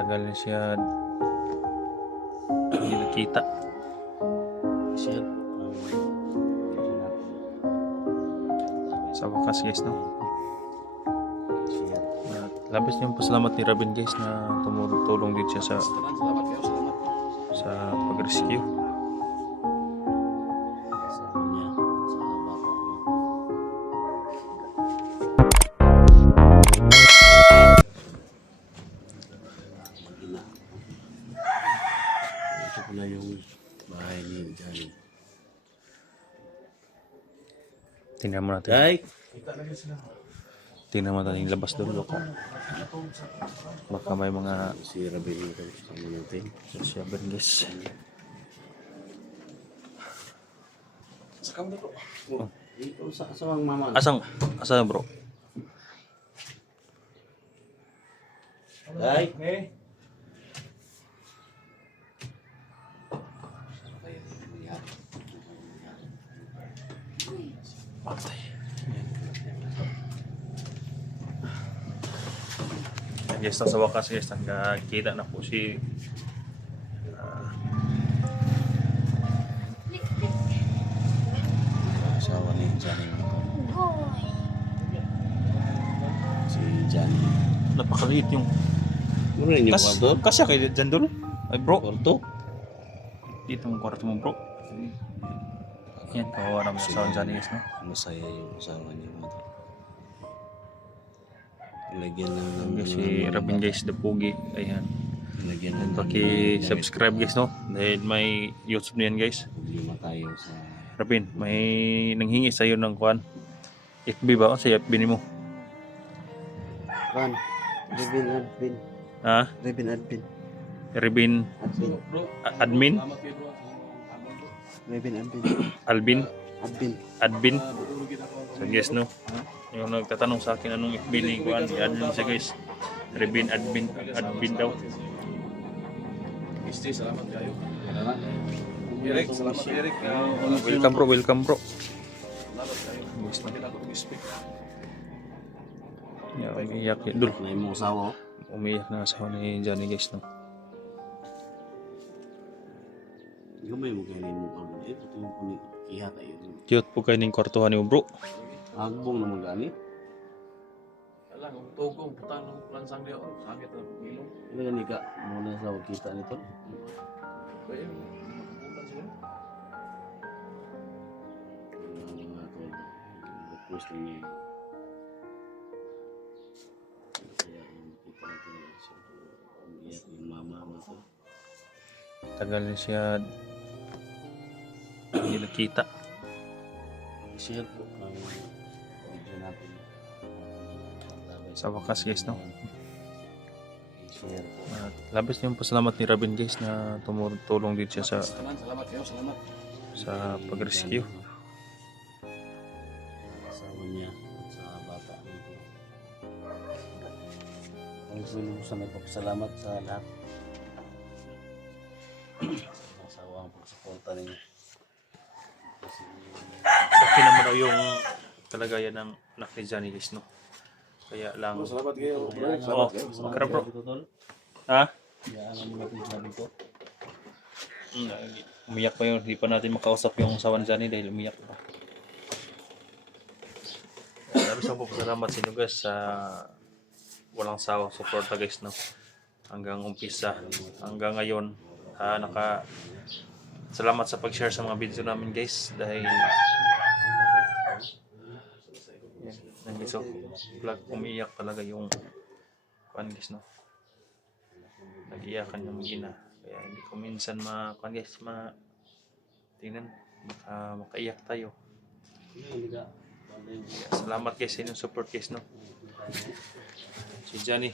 Tagal na siya hindi nakita. Siya Sa wakas guys, no? At labis niyong pasalamat ni Robin guys na tumutulong din siya sa pag-rescue. ito pala yung bahay ni Johnny. Tingnan mo natin. Day! Tingnan mo natin yung labas doon. Baka may mga Si Rabin yung kasama natin. sasyaban guys. Sa kamera bro. Dito sa mga mama. Asang bro? Day! Patay. Guys, sa wakas guys, nakikita na po si Asawa ni Johnny. Si Johnny. napakaliit yung Muna rin yung kwarto? kasya kay Jandol. Ay bro, Kwarto? dito ang kwarto mo bro. Yan, kawawa naman sa sound dyan guys, no? Masaya yung asawa niya mo. Lagyan lang ng Guys, si Robin guys, the Pogi. Ayan. lagyan ng Paki-subscribe guys, no? Dahil may YouTube na yan guys. problema tayo sa Robin, may nanghingi sa'yo ng kuhan. FB ba? O sa FB ni mo? Ran. Revin Admin. Ha? Revin Admin. Robin Admin. Admin? Revin Admin. Alvin? Admin. Admin? So guys, no? Yung nagtatanong sa akin anong FB ni kuhan, i-add mo siya guys. Robin Admin. Admin daw. Salamat kayo. Eric, salamat Eric. Welcome bro, welcome bro. Salamat kayo. Guys, no? Hindi na ako mag-speak. Yeah, umiiyak yun. Dul, Na yung asawa. umiiyak na asawa ni Johnny guys, no? Gamay mo kayo mo ano. Ito yung kuni iha tayo. Cute po kayo ng kwartuhan ni bro. Agbong naman gani. Alam, kung tugong, putang ng lansang niya. Oh, sakit na ilong. Ano gani ka muna sa kita nito. Kaya, makabulan sila. Mga tol. Request niya. Kaya yung kita natin umiyak yung mama mo to. Tagal na siya hindi nakita. I-share po ang video natin. Sa wakas guys, no? I-share po. At labis niyong pasalamat ni Robin guys na tumutulong din siya Salamat kayo, salamat. sa pag-rescue. Asawa niya at sa bata nito. Ang sa nagpapasalamat sa lahat. Asawa ang pagsuporta ninyo. Kasi Okay naman daw yung kalagayan ng anak ni Johnny guys, no? Kaya lang... Salamat kayo. Oo, Salamat kara bro. dito, tol. Ha? Iyaan mo natin siya dito. Umiyak pa yun. Hindi pa natin makausap yung asawa ni Johnny dahil umiyak pa. Labis ang pasalamat sa inyo guys sa walang sawang suporta guys, no? Hanggang umpisa, hanggang ngayon, salamat sa pag-share sa mga video namin guys dahil so vlog umiiyak talaga yung kuan guys, no? Nag-iyakan yung ina kaya hindi ko minsan kuan guys tingnan makaiyak tayo. Kaya salamat guys sa inyong support guys, no? Si Johnny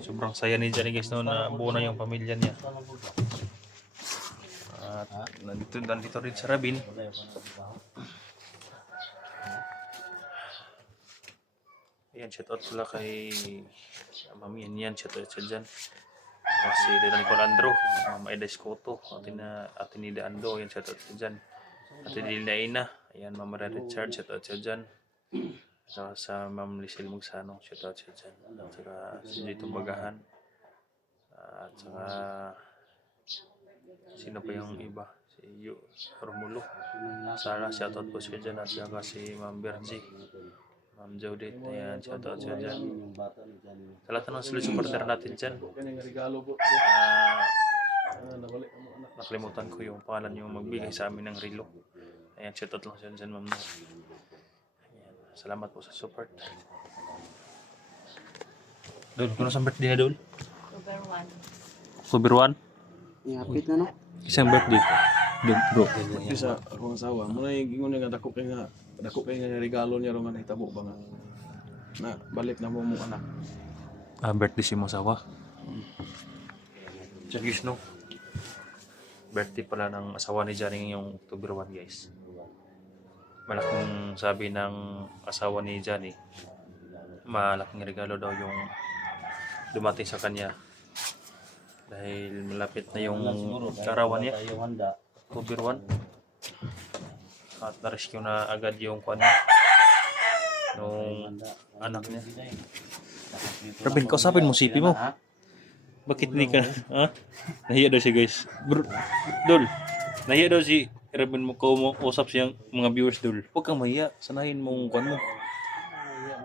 sobrang saya ni Johnny guys, no, na buo na yung pamilya niya. At nandito rin sa Robin. Ayan, shoutout sila kay Mami yan, shoutout siya dyan. Si Dina Nicole Andro, Mama Eda Escoto, Ate Nida Ando, ayan, shoutout siya dyan. Ate Lina Ina, ayan, Mama Red Richard, shoutout siya dyan. Saka sa Ma'am Lisel Mugsano, shoutout siya dyan. Saka si Jay Tumbagahan. At saka sino pa yung iba? Si Romulo. Sara, shoutout po siya dyan. At saka si Ma'am Bergie, Ma'am Judith. Ayan, shoutout siya dyan. Yung bata ni Johnny. Sa lahat ng solid supporter natin dyan. Kanyang regalo po. Nabalik mo anak. Nakalimutan ko yung pangalan yung magbigay sa amin ng relo. Ayan, shoutout lang siya dyan, ma'am. Ayan, salamat po sa support. Dol, kung saan birthday na, Dol? October 1. October 1? Iapit na no? Isang birthday. Dol, bro. Pati sa akong asawa, muna yung gingon niya nga dako kay nga regalo niya ro nga nahitabo ba nga. Na balik na mo mong anak. Birthday si Masawa. Chagis, no? Birthday pala ng asawa ni Johnny yung October 1, guys. Malaking sabi ng asawa ni Johnny, malaking regalo daw yung dumating sa kanya. Dahil malapit na yung karawan niya, Tayo handa. October 1. At na-rescue na agad yung kwan niya, nung anak niya. Robin, kausapin mo sipi mo. Bakit hindi ka, ha? Nahiya daw siya, guys. Dol, nahiya daw si Robin mo usap siyang mga viewers, Dol. Huwag kang mahiya, sanayin mo ang kwan mo.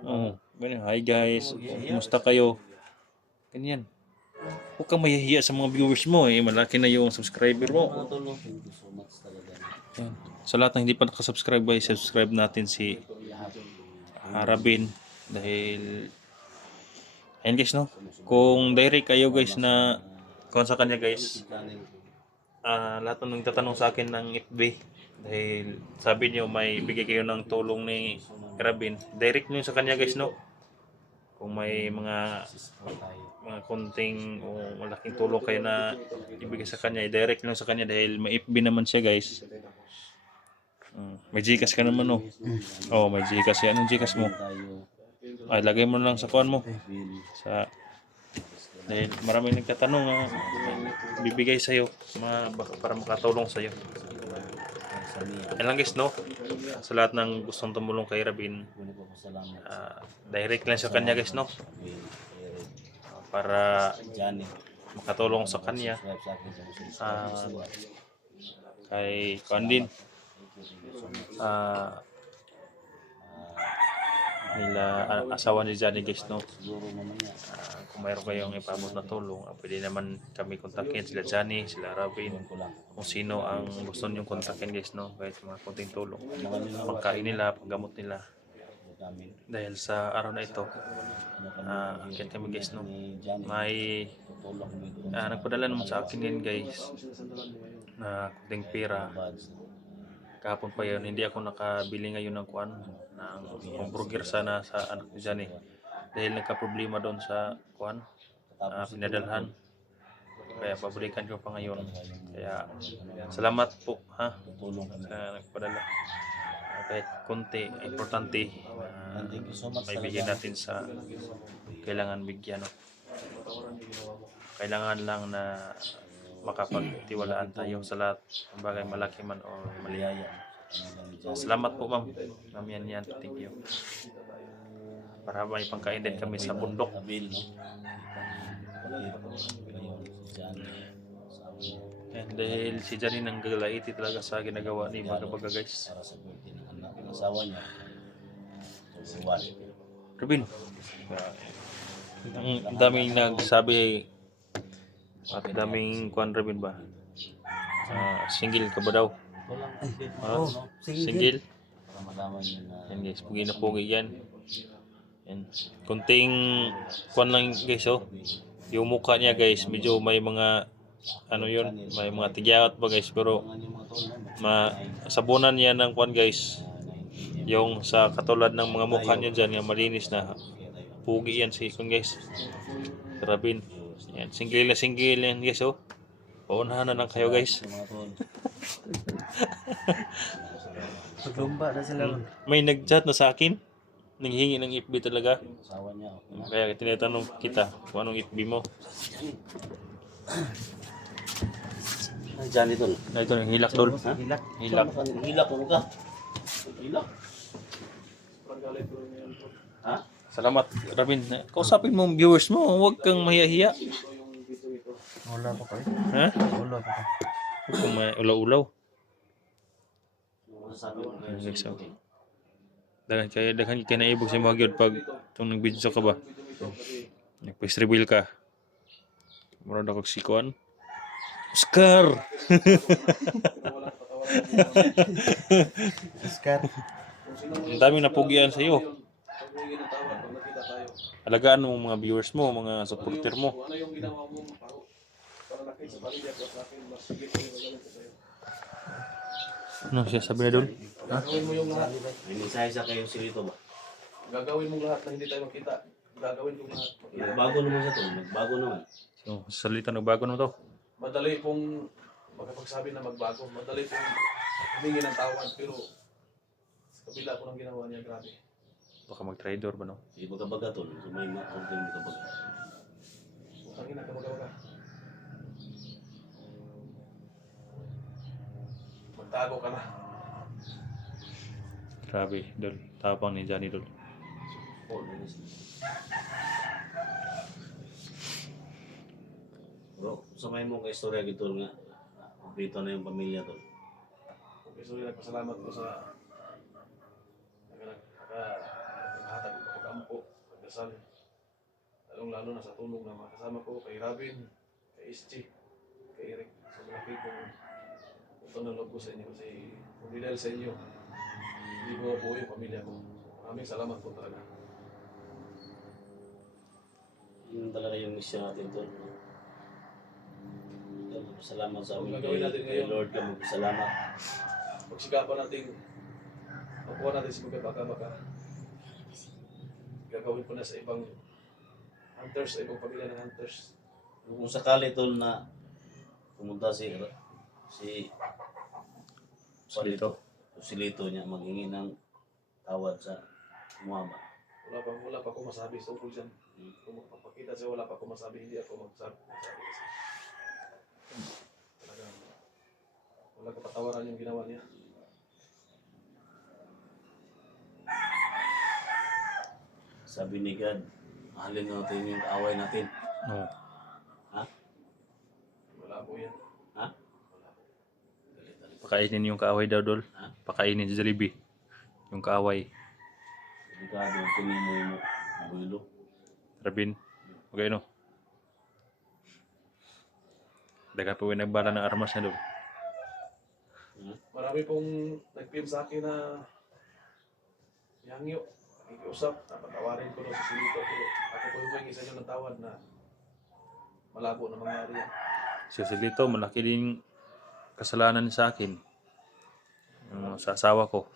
Oo, ganyan. Hi guys, kumusta kayo? Ganyan. Huwag kang mahihiya sa mga viewers mo, malaki na yung subscriber mo. Thank you so much talaga. Yan. Sa lahat ng hindi pa nakasubscribe, ay subscribe natin si Robin. Dahil ayun, guys, no? Kung direct kayo, guys, na kung sa kanya, guys, lahat ng nagtatanong sa akin ng FB, dahil sabi niyo may bigay kayo ng tulong ni Robin, direct niyo sa kanya, guys, no? Kung may mga konting o malaking tulong kayo na ibigay sa kanya, i-direct lang sa kanya dahil may FB naman siya, guys. May Gcash ka naman, no? Oh, may Gcash. Anong Gcash mo? Ay, lagay mo lang sa kuan mo. Sa dahil maraming nagtatanong na bibigay sa iyo para makatulong sa iyo. Yan lang, guys, no? Sa lahat ng gustong tumulong kay Robin, direct lang sa kanya, guys, no? Para makatulong sa kanya. Kay Kandin. Nila asawa ni Johnny, guys, no? Kung mayroon kayong ipabot na tulong, pwede naman kami kontakin sila Johnny, sila Robin, kung sino ang gusto niyong kontakin, guys, no? Kahit mga konting tulong, pagkain nila, paggamot nila. Dahil sa araw na ito, akin kami, guys, no? May nagpadala naman sa akin din, guys, na konting pera. Kahapon pa yun, hindi ako nakabili ngayon ng kuan ng hamburger sana sa anak ni Johnny dahil nagka-problema doon sa kuan, pinadalhan, kaya pabalikan ko pa ngayon. Kaya salamat po, ha, sa nagpadala. Kahit konti, importante may bigyan natin sa kailangan bigyan, no? Kailangan lang na makapagtiwalaan tayo sa lahat ng bagay, malaki man o mali. Salamat po, ma'am. Ma'am, yan. Thank you. Para may pangkain din kami sa bundok. And dahil si Johnny nang galaiti talaga sa ginagawa ni Baga, guys. Asawa niya. Robin, ang daming nagsabi at daming kuan, Robin, ba? Single ka ba daw? Single? Yan, guys, pugi na pugi yan. Yan. Kunting kuan lang, guys, oh. Yung mukha niya, guys, medyo may mga ano yun, may mga tigyawat ba, guys, pero sabunan niya ng kuan, guys. Yung sa katulad ng mga mukha niya dyan, yung malinis na pugi yan si kuan, guys. Robin. Yan, single yan, guys, oh. Paunahan na lang kayo, guys. Paglumba na sila. May nag-chat na sa akin. Nanghihingi ng FB talaga. Asawa niya. Kaya tinatanong kita kung anong FB mo. Diyan ito. Ito yung hilak, tol. Hilak. Hilak. Hilak mo ka. Hilak. Ha? Salamat, Robin. Kausapin mo ang viewers mo. Huwag kang mahiya-hiya. Wala pa kayo. Ha? Wala pa kayo. Kung may ulaw-ulaw. Sabi ko kayo. Next up. Daghan kay naibog sa mga gyud pag itong nag-video ka ba. Nag-face reveal ka. Murag ako sikuan. Oscar! Oscar. Ang daming napugian sa iyo. Alagaan mo mga viewers mo, mga supporter mo. Kung ano yung ginawa mo, para laki sa pamilya ko sa akin, mas sigit ko yung gagawin ko sa'yo. Ano siya sabi na doon? Gagawin mo yung lahat. May mensahe sa kayo silito ba? Gagawin mong lahat na hindi tayo makita. Gagawin kong lahat. Nagbago naman sa to. Nagbago naman. So, sa salita nagbago na to. Madali pong magkapagsabi na magbago. Madali pong humingi ng tawad. Pero sa kabila ko ng ginawa niya, grabe. Baka mag-trader ba no? Hindi magkabaga to. So may mga magkabaga. Tangin na kamagawa ka. Magtago ka na. Grabe, dol. Tapang ni Johnny dol. Bro, samay mo kay istorya gito nga. Dito na yung pamilya to. Okay, so nagpasalamat ko sa nakahatag ng pag-ampo, pagdasal. Lalong-lalo na sa tulong na makasama ko kay Robin, kay SG, kay Eric. So malaki kong utang ng loob ko sa inyo kasi kung di dahil sa inyo, hindi ko po yung pamilya ko. Maraming salamat po talaga. Yun talaga yung mission natin to. Salamat sa amin Gagawin natin kay ngayon. Lord ka magpasalamat. Pagsikapan natin, makuha natin si Baka. Gagawin ko na sa ibang hunters, sa ibang pamilya ng hunters. Kung sakali tol na pumunta si Silito. Silito niya maghingi ng tawad sa Muhammad. Wala pa ako masabi sa tungkol dyan. Kung magpapakita siya, wala pa ako masabi, hindi ako masabi kasi talagang wala kapatawaran yung ginawa niya. Sabi ni God, mahalin natin yung kaaway natin. No. Ha? Wala po yan. Ha? Pakainin yung kaaway daw dol. Ha? Pakainin sa Jollibee. Yung kaaway. Delikado, kunin mo yung bulo. Rabin. Okay no. Dagan po nagbala ng armas na dol. Marami pong nag-PM sa akin na yangyo, nakikiusap, napatawarin ko daw sa Silito. Pero ako po yung may isa nyo ng tawad na malabo na mangyari yan. Si Silito, malaki din kasalanan sa akin. Yung sa asawa ko.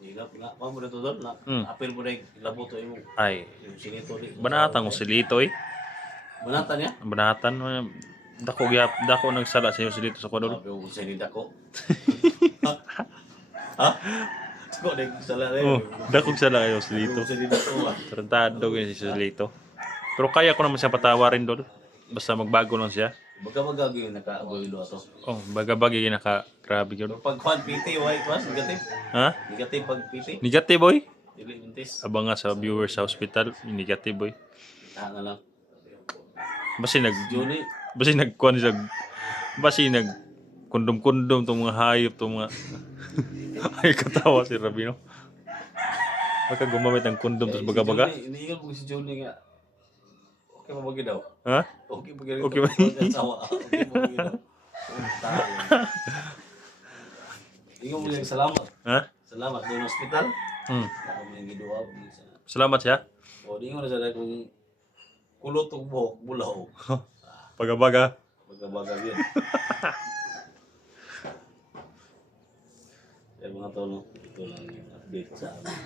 Higap nga, pa mo na to doon. Apel mo na yung labo to yung Ay, sinito. banatan ko Silito eh. Banatan niya? Banatan. Dako nagsala sa iyo Silito sa Kwadol. Sabi ko sa nida ko. Ha? Ako na yung sala na Oh, yun. dako sala kayo Silito. Sa nida ko ba? Tarantado yun si Silito. Pero kaya ko naman siya patawarin dol. Basta magbago lang siya. Baga magagawa yung naka-aboylo ato. Oh, bagabagi grabe yun. Pag kwan PT, white was, negative. Ha? Negative pag PT. Negative boy. Dili mintis. Abang nga sa viewers sa hospital, negative boy. Tahan na lang. Juni, Basi nag kondom-kondom tong mga hayop tong mga ay katawa si Rabino. Baka gumamit ng kondom tapos baga-baga. iniingal mo si Juni nga. Okay pa ba daw? Ha? Okay pa ginawa. Okay ba? Okay pa ginawa. Ikaw mo yung salamat. Ha? Salamat doon sa hospital. Ako mo yung giduwa. Salamat siya. O, di nga na sana kung kulot o buhok, bulaw. Baga-baga. Magkabagag yun. Kaya mga tono, ito lang yung update sa amin.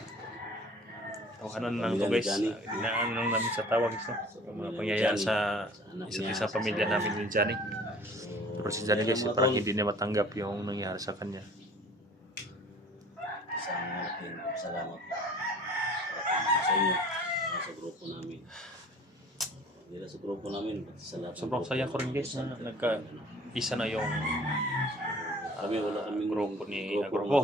Ano lang to guys. Inaan lang namin sa tawag guys. Yung mga pangyayari sa isa't isa pamilya namin ni Johnny. Pero si Johnny guys, parang hindi niya matanggap yung nangyari sa kanya. Isang malaking salamat sa inyo, sa grupo namin. Hindi na sa grupo namin, pati sa lahat. Sobrang saya ko rin guys na nagka-isa na yung Kami wala kaming grupo ni grupo. grupo.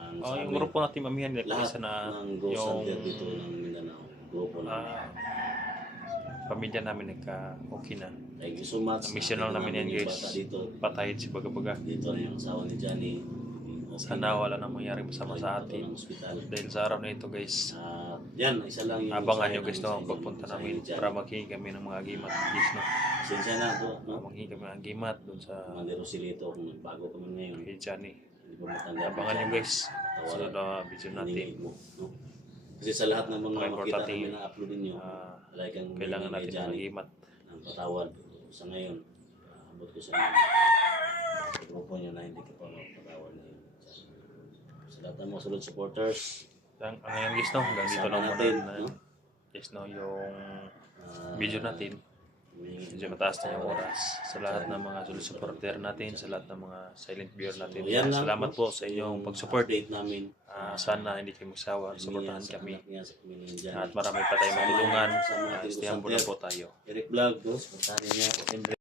Ang Oh, sa yung amin, grupo natin mamihan lahat nagka-isa na ng Go yung Center dito ng Mindanao. Grupo namin. pamilya namin nagka-okay na. Thank you so much. Mission lang namin yan, Yung guys. bata Dito, Patahid si baga-baga. dito na yung asawa ni Johnny. Okay Sana wala nang mangyari masama sa Ito atin. ng ospital. Dahil sa araw na ito, guys, Yan, isa lang yung abangan mensahe nyo guys namin sa no, inyo, pagpunta mensahe namin ni Johnny. para maghingi kami ng mga agimat guys no. Pasensya na to, no? Maghingi kami ng agimat dun sa Mandero Silito, kung nagbago kami ngayon. kay Johnny. Hindi pa matanggap. Abangan nyo guys. Tawaran. Sunod na video natin. Hinihingi mo, no? Kasi sa lahat ng mga Mga makita importante, namin na upload ninyo, ah, like ang kailangan hinihingi kay natin ng Johnny agimat. ng patawad. Sa ngayon, abot ko sa inyo. Grupo nyo na hindi ka pa patawad na yun. Sa lahat ng mga sulod supporters, Ang ngayon guys no, hanggang dito Sama lang muna natin, na no? guys no, yung ah, video natin. humingi Medyo ng mataas na yung patawad. oras. Sa lahat ng mga solid supporter natin, sa lahat ng mga silent viewer natin. So, yan lang Salamat po sa inyong yung pag-support. update namin. Sana hindi kayo magsawa. Supportahan Sa kami. anak niya, sa pamilya ni Johnny. At marami pa tayong matulungan. Sa mga Istihan po na po tayo. Eric Vlog, supportahan niya.